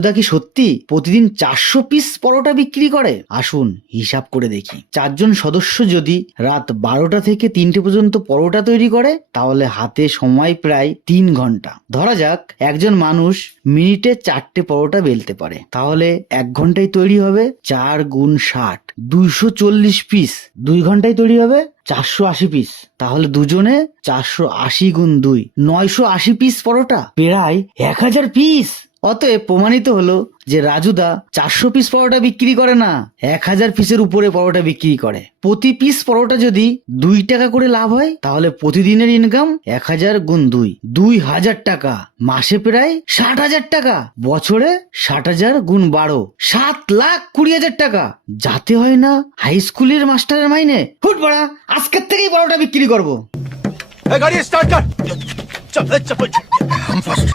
রাজুদা কি সত্যি প্রতিদিন 400 পিস পরোটা বিক্রি করে? আসুন হিসাব করে দেখি। 4 জন সদস্য যদি রাত 12টা থেকে 3টে পর্যন্ত পরোটা তৈরি করে, তাহলে হাতে সময় প্রায় 3 ঘন্টা। ধরা যাক একজন মানুষ মিনিটে 4টে পরোটা বেলতে পারে, তাহলে 1 ঘন্টায় তৈরি হবে 4 গুণ 60, 240 পিস। 2 ঘন্টায় তৈরি হবে 480 পিস। তাহলে দুজনে 480 গুণ 2, 980 পিস পরোটা, প্রায় 1000 পিস। অতএব প্রমাণিত হলো যে রাজুদা 400 পিস পরোটা বিক্রি করে না, 1000 পিসের উপরে পরোটা বিক্রি করে। প্রতি পিস পরোটা যদি 2 টাকা করে লাভ হয়, তাহলে প্রতিদিনের ইনকাম 1000 গুণ 2, 2000 টাকা। মাসে প্রায় 60,000 টাকা। বছরে 60,000 গুণ 12, 7,20,000 টাকা। যাতে হয় না হাই স্কুলের মাস্টারের মাইনে। হুট বাড়া, আজকের থেকেই পরোটা বিক্রি করবো। गाड़ी स्टार्ट कर। चल चल हम फर्स्ट।